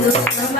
Mama.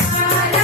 Yes.